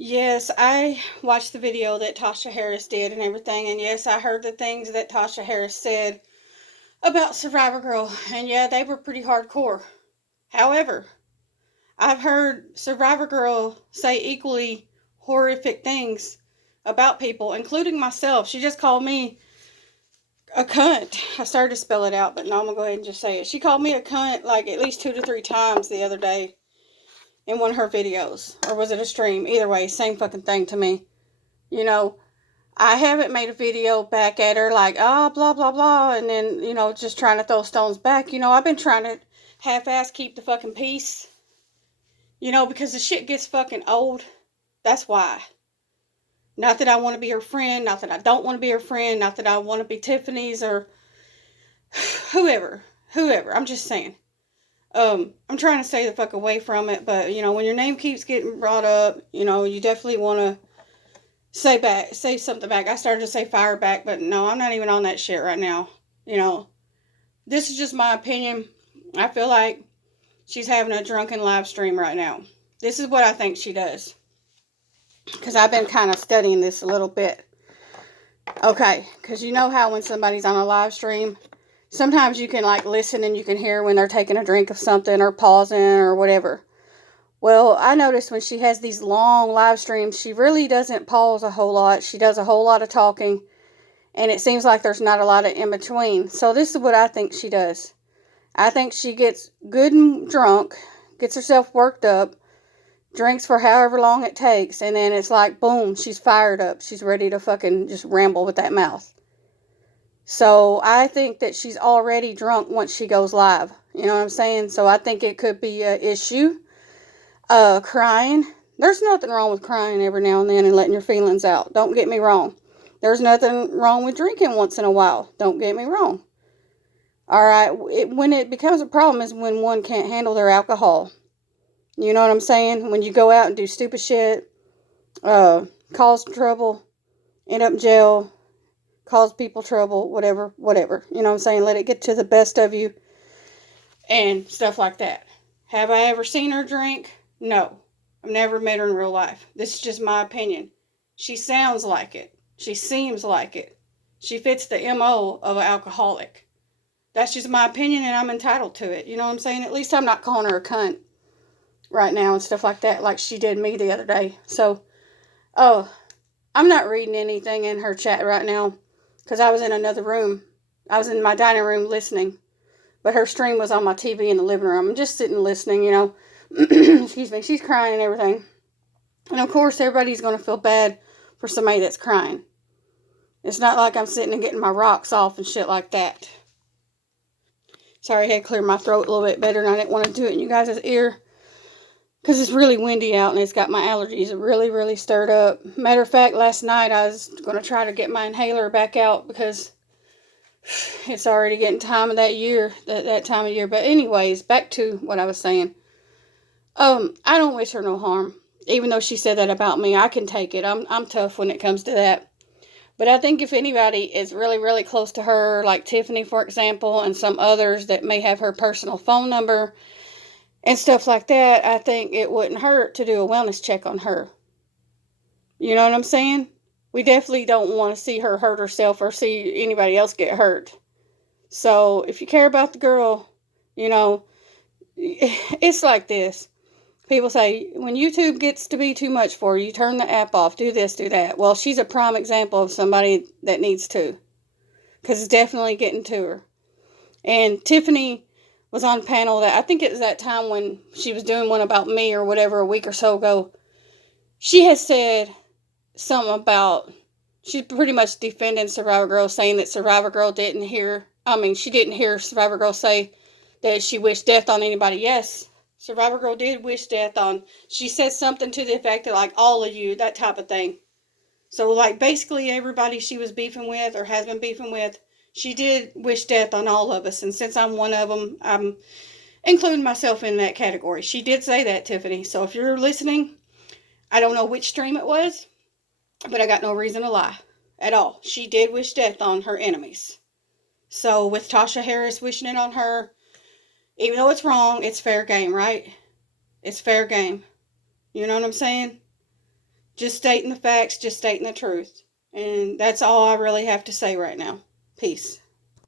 Yes, I watched the video that Tasha Harris did and everything, and yes, I heard the things that Tasha Harris said about Survivor Girl, and yeah, they were pretty hardcore. However, I've heard Survivor Girl say equally horrific things about people, including myself. She just called me a cunt. I started to spell it out, but no, I'm gonna go ahead and just say it. She called me a cunt like at least 2 to 3 times the other day in one of her videos. Or was it a stream? Either way, same fucking thing to me. You know, I haven't made a video back at her like, oh, blah, blah, blah, and then, just trying to throw stones back. I've been trying to half-ass keep the fucking peace, because the shit gets fucking old. That's why. Not that I want to be her friend, not that I don't want to be her friend, not that I want to be Tiffany's or whoever. I'm just saying. I'm trying to stay the fuck away from it, but, when your name keeps getting brought up, you definitely want to say something back. I started to say fire back, but no, I'm not even on that shit right now. This is just my opinion. I feel like she's having a drunken live stream right now. This is what I think she does. Because I've been kind of studying this a little bit. Okay, because you know how when somebody's on a live stream, sometimes you can like listen and you can hear when they're taking a drink of something or pausing or whatever. Well, I noticed when she has these long live streams, she really doesn't pause a whole lot. She does a whole lot of talking, and it seems like there's not a lot of in between. So this is what I think she does. I think she gets good and drunk, gets herself worked up, drinks for however long it takes, and then it's like, boom, she's fired up. She's ready to fucking just ramble with that mouth. So I think that she's already drunk once she goes live. You know what I'm saying? So I think it could be an issue. Crying. There's nothing wrong with crying every now and then and letting your feelings out. Don't get me wrong. There's nothing wrong with drinking once in a while. Don't get me wrong. Alright, when it becomes a problem is when one can't handle their alcohol. You know what I'm saying? When you go out and do stupid shit, cause trouble, end up in jail, cause people trouble, whatever. You know what I'm saying? Let it get to the best of you and stuff like that. Have I ever seen her drink? No. I've never met her in real life. This is just my opinion. She sounds like it. She seems like it. She fits the MO of an alcoholic. That's just my opinion and I'm entitled to it. You know what I'm saying? At least I'm not calling her a cunt right now and stuff like that like she did me the other day. So, I'm not reading anything in her chat right now because I was in another room. I was in my dining room listening. But her stream was on my TV in the living room. I'm just sitting listening, Excuse me. She's crying and everything. And of course, everybody's going to feel bad for somebody that's crying. It's not like I'm sitting and getting my rocks off and shit like that. Sorry, I had to clear my throat a little bit better and I didn't want to do it in you guys' ear. Because it's really windy out and it's got my allergies really, really stirred up. Matter of fact, last night I was going to try to get my inhaler back out because it's already getting time of that year, that time of year. But anyways, back to what I was saying. I don't wish her no harm. Even though she said that about me, I can take it. I'm tough when it comes to that. But I think if anybody is really, really close to her, like Tiffany, for example, and some others that may have her personal phone number and stuff like that, I think it wouldn't hurt to do a wellness check on her. You know what I'm saying? We definitely don't want to see her hurt herself or see anybody else get hurt. So if you care about the girl, it's like this. People say, when YouTube gets to be too much for you, turn the app off, do this, do that. Well, she's a prime example of somebody that needs to. Because it's definitely getting to her. And Tiffany was on a panel that, I think it was that time when she was doing one about me or whatever a week or so ago. She has said something about, she's pretty much defending Survivor Girl, saying that Survivor Girl she didn't hear Survivor Girl say that she wished death on anybody. Yes, Survivor Girl did wish death on, she said something to the effect that, like, all of you, that type of thing. So, like, basically everybody she was beefing with or has been beefing with, she did wish death on all of us. And since I'm one of them, I'm including myself in that category. She did say that, Tiffany. So if you're listening, I don't know which stream it was, but I got no reason to lie at all. She did wish death on her enemies. So with Tasha Harris wishing it on her, even though it's wrong, it's fair game, right? It's fair game. You know what I'm saying? Just stating the facts, just stating the truth. And that's all I really have to say right now. Peace.